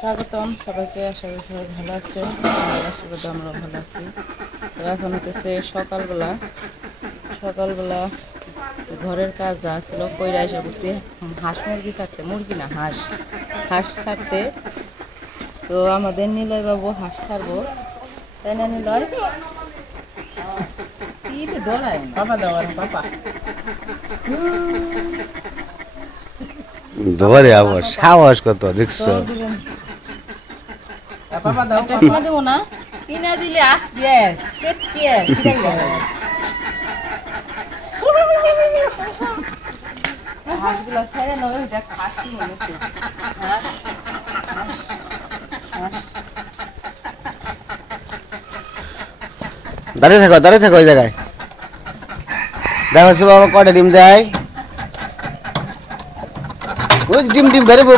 স্বাগতম সবাইকে, আশা করি সবাই ভালো আছে। আশীর্বাদ আমরা ভালো আছি। তো এখন হচ্ছে সকালবেলা ঘরের কাজ যা ছিল কইরা এসে করছি হাঁস মুরগি ছাড়তে, মুরগি না হাঁস ছাড়তে। তো আমাদের নিলয় বাবু হাঁস ছাড়বো, তাই না নিলয়? কি ডরায় বাবা দেওয়ার বাবা ধরে আবার সাহস কত দেখছো? বাবা দাও কিনা দেবো না, কিনা দিলে আসবে সেট কি হাঁসগুলা ছেড়ে নয়, দেখ হাসি মনে হচ্ছে। দাঁড়িয়ে থাকো ওই জায়গায়। দেখো বাবা কটা ডিম দেয়। ওই ডিম বেরোবো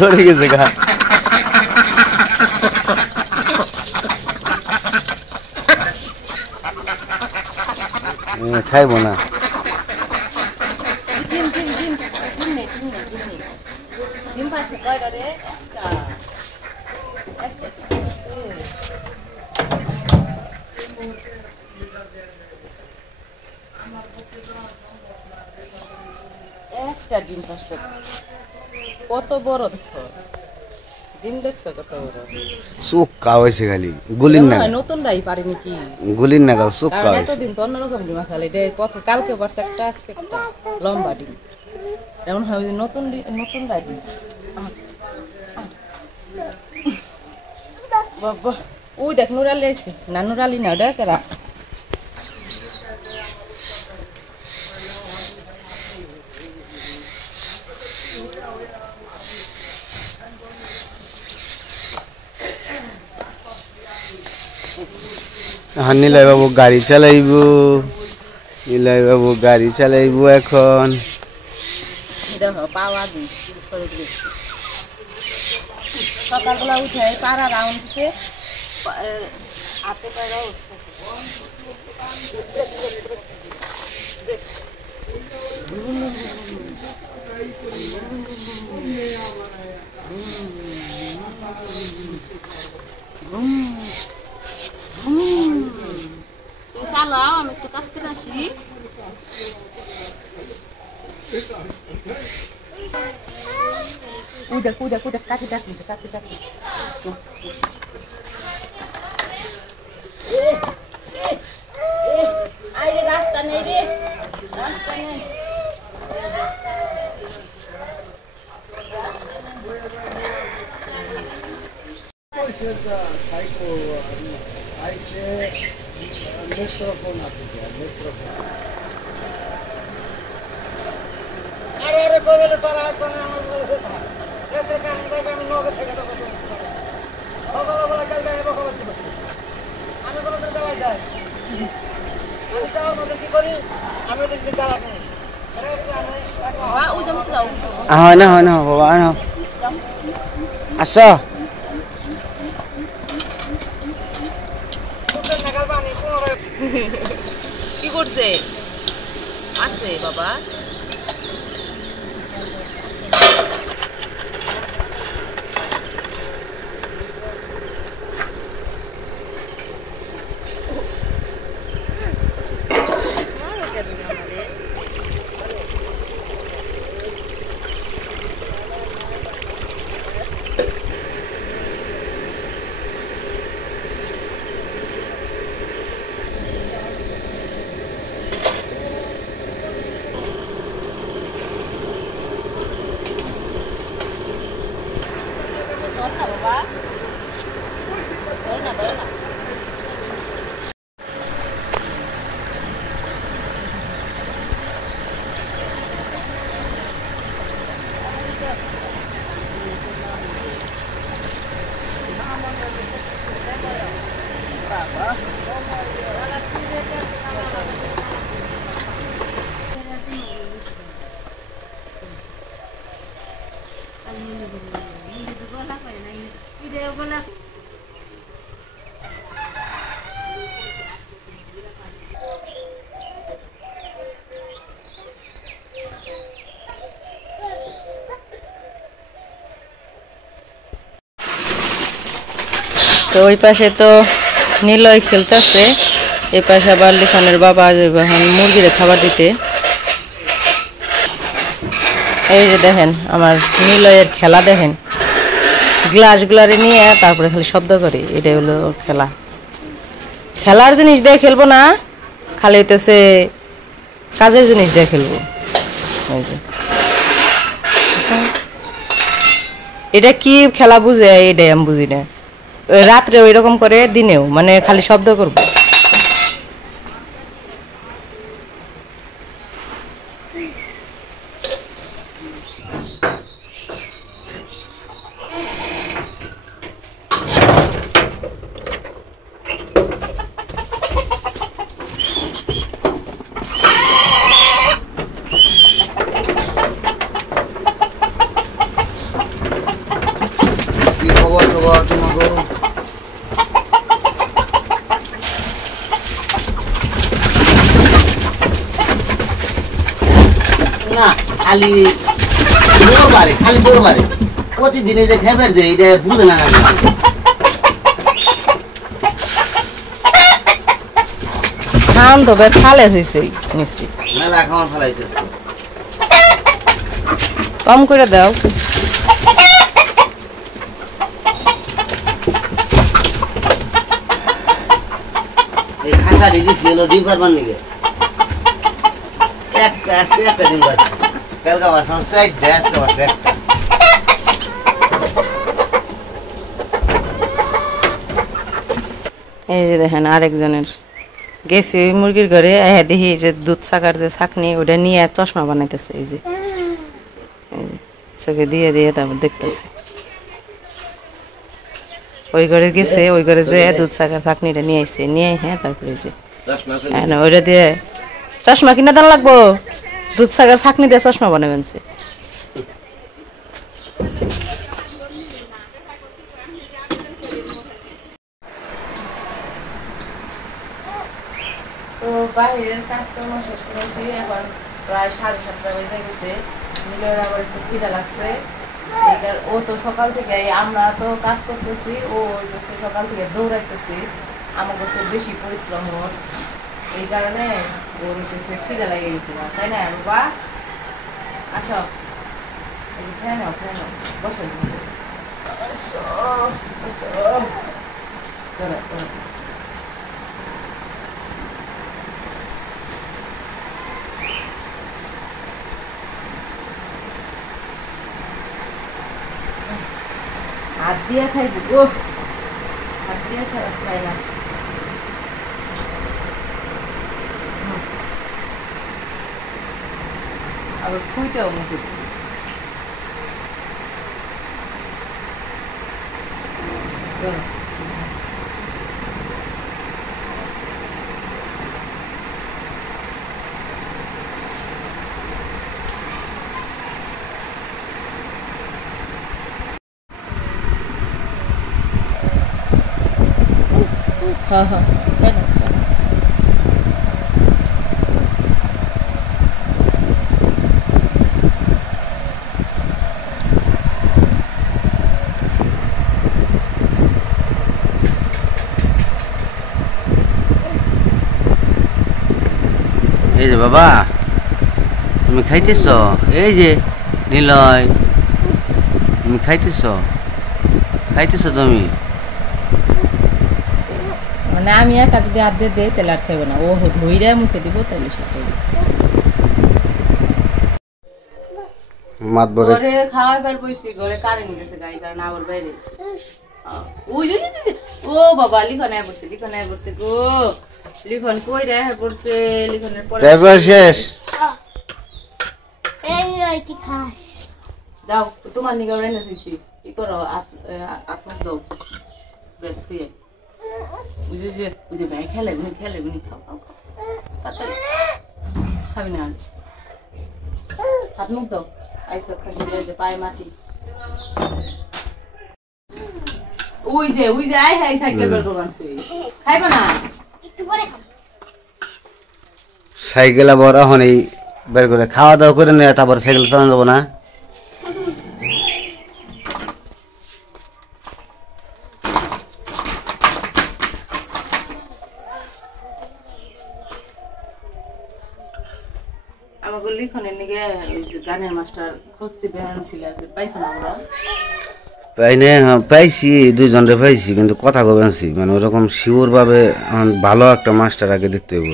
ধরে গেছে গা। খাইবো না। একটা ডিম পারছে, কত বড় দেখছো ডিম, দেখছো কত বড়। চোখ কাওয়াইছে খালি গুলিন না, নতুন রাই পারে নাকি গুলিন না গাও চোখ কাওয়াইছে। এতদিন তো অন্যরকম ডিম আসালে, এটা প্রথম কালকে পারছে একটা, আজকে একটা লম্বা ডিম। এমন হয় নতুন রাই ডিম। বাবা ওই দেখ নুরালি আছে না, নুরালি না ওটা কেরা। নিলয় বাবু গাড়ি চালাইব এখন। দেখো পাওয়া দিই সকালবেলা উঠে পাড়া রাউন্ড দিছে, হাতে পায়রা অবস্থা। চালো আমি একটু কাজ করে আসি। কুদা কাটি রাস্তা নেই রে, রাস্তা নেই। হয় না বাবা আসো। কি করছে আছে বাবা? তো ওই পাশে তো নিলয় খেলতেছে, এই পাশে আবার লিখনের বাবা এখন মুরগিরে খাবার দিতে। এই যে দেখেন আমার নিলয়ের খেলা, দেখেন গ্লাসগুলারে নিয়ে তারপরে খালি শব্দ করে, এটাই হলো ওর খেলা। খেলার জিনিস দিয়ে খেলবো না, খালি হইতেছে কাজের জিনিস দিয়ে খেলবো। এই যে এটা কি খেলা বুঝে, এটাই আমি বুঝি না। রাত্রে ওই রকম করে, দিনেও মানে খালি শব্দ করবো। কি খবর খবর তোমাকে? না খালি বোরবারে, খালি বোরবারে প্রতিদিনে যে খেপের দেয় এটা বুঝে না। খান তো খালে হয়েছে নিশ্চিত, মেলা খাওয়ার ফেলাইছে। কম করে দাও। এই খাঁচা দিয়েছি হলো ডিম পারবার নিকে, একটা আজকে একটা ডিম পারছে, কালকে পারছেন সাইডটা, আজকে পারছে একটা। এই যে দেখেন আরেকজনের গেছি ওই মুরগির ঘরে, দেখি যে দুধ ছাকার যে ছাকনি ওটা নিয়ে চশমা বানাইতেছে। এই যে চোখে দিয়ে দিয়ে তারপর দেখতেছে। ওই ঘরে গেছে, ওই ঘরে যে দুধ ছাকার ছাকনিটা নিয়ে আসছে, নিয়ে হ্যাঁ তারপরে যে ওইটা দিয়ে চশমা কিনে দাম লাগবো, দুধ ছাকার ছাকনি দিয়ে চশমা বানাবেন। তো বাইরের কাজকর্ম শেষ করেছি, এখন প্রায় 7:30 বেজে গেছে। নিলয়ের আবার একটু খিদা লাগছে, ও তো সকাল থেকে, আমরা তো কাজ করতেছি, ও সকাল থেকে দৌড়াইতেছি, আমার কাছে বেশি পরিশ্রম ওর, এই কারণে ওর খিদা লেগে গেছিল, তাই না বাবা? আসো খেয়ে নাও, খেয়ে নাও, বসো হাত দিয়ে খাইবো গো, হাত দিয়ে ছাড়া খাই না। আবার খুঁইটাও মুখে হ্যাঁ হ্যাঁ কেন এই যে বাবা তুমি খাইতেছ, এই যে নিলয় তুমি খাইতেছ, খাইতেছ তুমি? মানে আমি একা যদি হাত দিয়ে দেই তাহলে আর খাইবে না, ও ধইরা মুখে দিব তাহলে সে খাইবে। মাতবরে ঘরে খাওয়াইবার বইছি, ঘরে কারেন্ট গেছে গাই কারণ আবার বাইরে ওই যে ও বাবা লিখন আয় পড়ছে, লিখন আয় পড়ছে গো, লিখন কই রে আয় পড়ছে, লিখনের পরে শেষ। এই কি খাস? যাও তোমার নিগা রেনে দিছি, কি করো আপনার দাও বেদ খুঁয়ে বুঝে বুঝে ভাই খেলে বুনি খাও খাও খাও তাড়াতাড়ি খাবি না, হাত মুখ দাও, আইসো খালি যে পায়ে মাটি, ওই যে আই হাই সাইকেল বের করবানছে, খাইবা না একটু পরে খাবো। সাইকেল আবার এখন এই বের করে খাওয়া দাওয়া করে নিয়ে তারপর সাইকেল চালানো যাবো না। গানের মাস্টার খুঁজতে বেহান ছিল যে পাইছো না আমরা পাইনে পাইছি দুইজনরে পাইছি কিন্তু কথা কবেছি মানে ওরকম শিওর ভাবে ভালো একটা মাস্টার আগে দেখতে হইব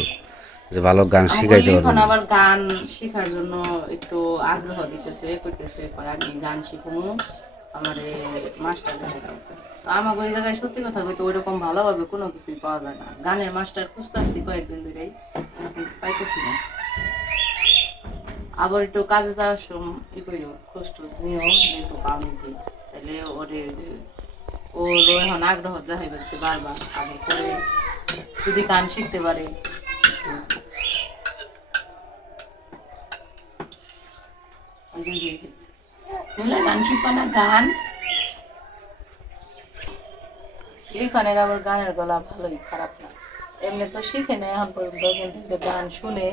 যে ভালো গান শিখাইতে পারবো এখন আবার গান শেখার জন্য একটু আগ্রহ দিতেছে কইতেছে আমি গান শিখবো আমারে মাস্টার দেখাও তো আমাকে ওই জায়গায় সত্যি কথা কইতে ওইরকম ভালোভাবে কোনো কিছুই পাওয়া যায় না গানের মাস্টার খুঁজতেছি কয়েকদিন ধরেই কিন্তু পাইতেছি না আবার একটু কাজে যাওয়ার সময় ই করিও খোঁজ টোজ নিও একটু পাওনি দিই তাহলে ওরে ও এখন আগ্রহ দেখাই পাচ্ছে বারবার আবার পরে যদি গান শিখতে পারে গান শিখবা না গান লিখনের আবার গানের গলা ভালোই খারাপ না এমনি তো শিখে নেয় এখন পর্যন্ত কিন্তু যে গান শুনে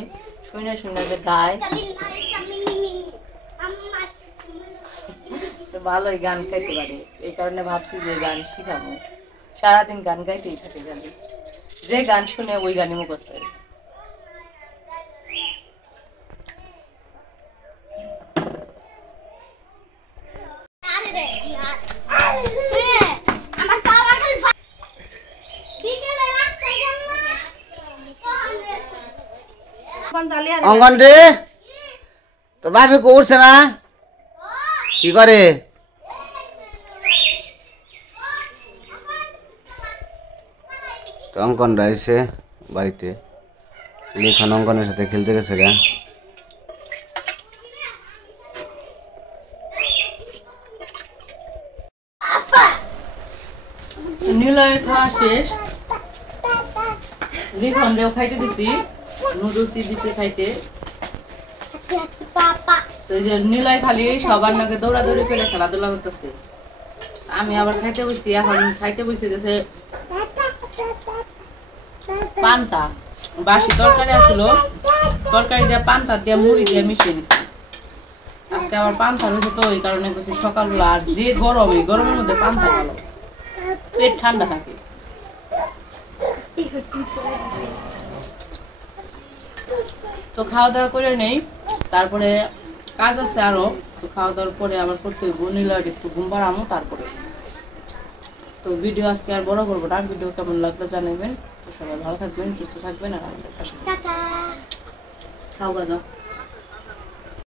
শুনে শুনে যে গায় ভালোই গান গাইতে পারে এই কারণে ভাবছি যে গান শিখাবো সারাদিন গান গাইতেই থাকে গান যে গান শুনে ওই গানই মুখস্থ অঙ্গন রে তো ভাবি করছে না কি করে তো অঙ্কন রয়েছে বাড়িতে লিখন অঙ্কনের সাথে খেলতে গেছে গা নিলয়ের খাওয়া শেষ লিখন রেও খাইতে দিছি নুডলসই দিছে খাইতে তো এই যে নিলয় খালি সবার নাকি দৌড়াদৌড়ি করে খেলাধুলা করতেছে আমি আবার খাইতে বসছি এখন খাইতে বসে গেছে পান্তা বাসি তরকারি আসলো তরকারি দিয়ে পান্তা দিয়ে মুড়ি দিয়ে মিশিয়ে দিচ্ছি আজকে আবার পান্তা হয়েছে তো এই কারণে বলছি সকালবেলা আর যে গরম এই গরমের মধ্যে পান্তা ভালো পেট ঠান্ডা থাকে তো খাওয়া দাওয়া করে নেই তারপরে কাজ আছে আরো তো খাওয়া দাওয়ার পরে আবার করতে হইব নিলয় একটু ঘুম পাড়ামো তারপরে তো ভিডিও আজকে আর বড় করবো না ভিডিও কেমন লাগলো জানাবেন তো সবাই ভালো থাকবেন সুস্থ থাকবেন আর আমাদের পাশে খাওয়া দাওয়া